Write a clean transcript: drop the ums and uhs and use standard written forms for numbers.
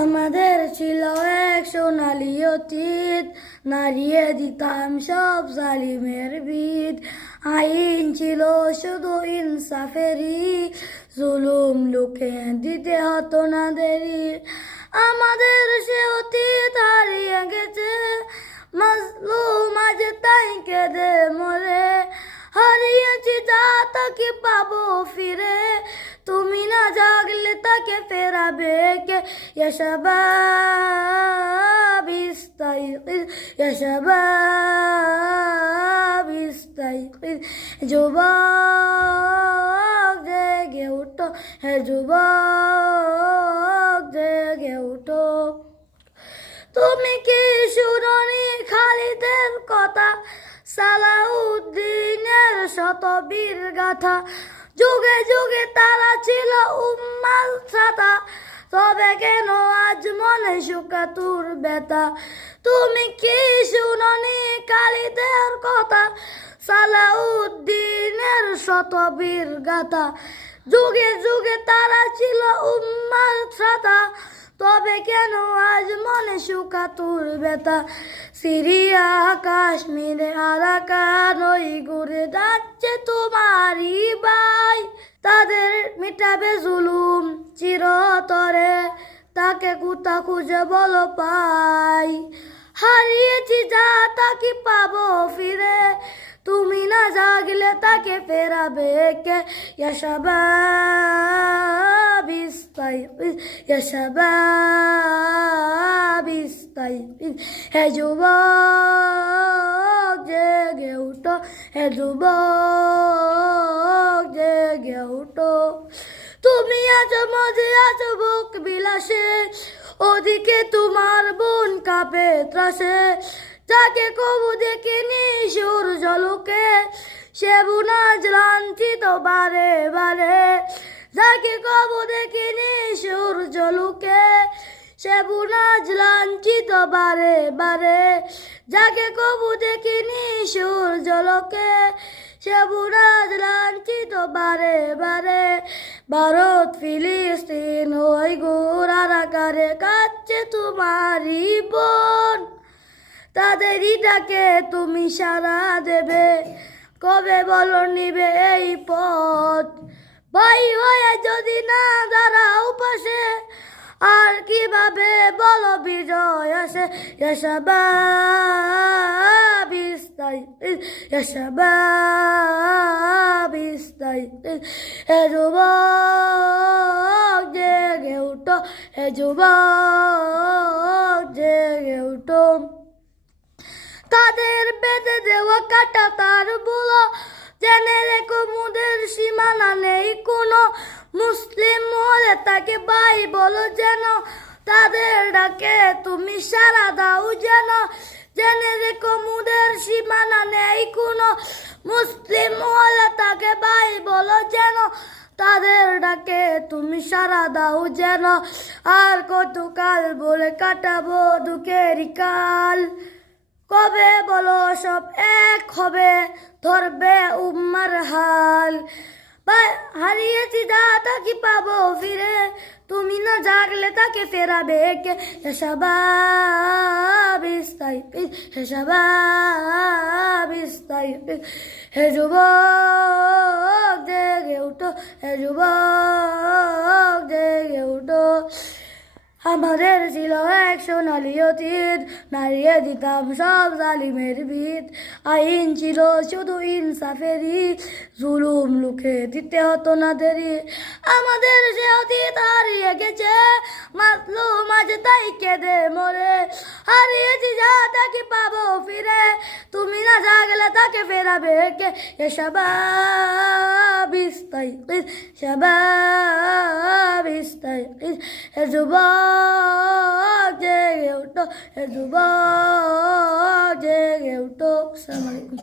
আমাদের ছিল এক সোনালি অতীত, নাড়িয়ে দিতাম সব জালিমের ভিত। আইন ছিল শুধু ইনসাফেরই, জুলুম লোকে দিতে হতো না দেরি। আমাদের সে অতীত হারিয়ে গেছে, মাজলুম আজ তাই কেঁদে মরে। হারিয়েছি যা তাকে পাবো ফিরে, তুমি না জাগলে তাকে ফেরাবে কে? ইয়া শাবাব ইস্তাইকিজ, ইয়া শাবাব ইস্তাইকিজ। যুবক জেগে উঠো, হে যুবক জেগে উঠো। তুমি কি শুনোনি খালিদের কথা, সালাউদ্দিনের শতবীর গাথা? যুগে যুগে তারা ছিল উম্মাল ছাতা, তবে কেন আজ মনে শুকাতুর ব্যথা? তুমি কি শুনোনি খালিদের কথা, সালাউদ্দিনের শতবীর গাথা? যুগে যুগে তারা ছিল উম্মাল ছাতা, তবে কেন আজ মনে শুকাতুর ব্যথা? সিরিয়া কাশ্মীরে আরাকান ওই ঘুরে যাচ্ছে তোমারই ভাই, তাদের মিটাবে জুলুম চিরতরে, তাকে কোথা খুঁজে বলো পাই? হারিয়েছি যা তাকে পাবো ফিরে, তুমি না জাগলে তাকে ফেরাবে কে? ইয়া শাবাব ইস্তাইকিজ, ইয়া শাবাব ইস্তাইকিজ। হে যুবক জেগে উঠো, হে যুবক জেগে উঠো। তুমি আছো মজে আছো বুক বিলাসে, ওদিকে তোমার বোন কাঁপে ত্রাসে। যাকে কবু দেখিনি সূর্য লোকে, সে বুনাজ লাঞ্ছিত বারে বারে। যাকে কবু দেখিনি সূর্য লোকে, সে বুনাজ লাঞ্ছিত বারে বারে। যাকে কবু দেখিনি সূর্য লোকে, সে বুনাজ লাঞ্ছিত বারে বারে। ভারত ফিলিস্তিন ওই গোরাকারে কাচ্ছে তোমারই বোন, তাদেরই ডাকে তুমি সাড়া দেবে, কবে বলো নিবে এই পথ? ভাই হয়ে যদি না দাঁড়াও পাশে, আর কিভাবে বলো বিজয় আসে? ইয়া শাবাব ইস্তাইকিজ, ইয়া শাবাব ইস্তাইকিজ। হে যুবক জেগে উঠো, হে যুবক জেগে উঠো। তাদের বেঁধে দেওয়া কাটা তার বুলো, জেনে রেখো মুদের সীমানা নেই কোনো। মুসলিম হলে তাকে ভাই বলো যেন, তাদের ডাকে তুমি সাড়া দাও যেন। জেনে রেখো মুদের সীমানা নেই কোনো, মুসলিম হলে তাকে ভাই বলো যেন, তাদের ডাকে তুমি সাড়া দাও যেন। আর কতকাল বলে কাটাবো দুঃখের কাল, কবে বলো সব এক হবে, ধরবে উম্মার হাল? হারিয়েছি যা তাকে পাবো ফিরে, তুমি না জাগলে তাকে ফেরাবে কে? ইয়া শাবাব ইস্তাইকিজ, হে শাবাব ইস্তাইকিজ। হে যুবক জেগে উঠো, হে যুবক জেগে উঠো। আমাদের ছিল এক সোনালি অতীত, নাড়িয়ে দিতাম সব জালিমের ভিত। আইন ছিল শুধু ইনসাফেরই, জুলুম লোকে দিতে হতো না দেরি। আমাদের সে অতীত হারিয়ে গেছে, মাজলুম আজ তাই কেঁদে মরে। হারিয়েছি যা তাকে পাবো ফিরে, তুমি না জাগলে তাকে ফেরাবে কে? ইয়া শাবাব ইস্তাইকিজ, শাবাব ইস্তাইকিজ। হে যুবক জেগে উঠো, হে যুবক জেগে উঠো। আসসালামু আলাইকুম।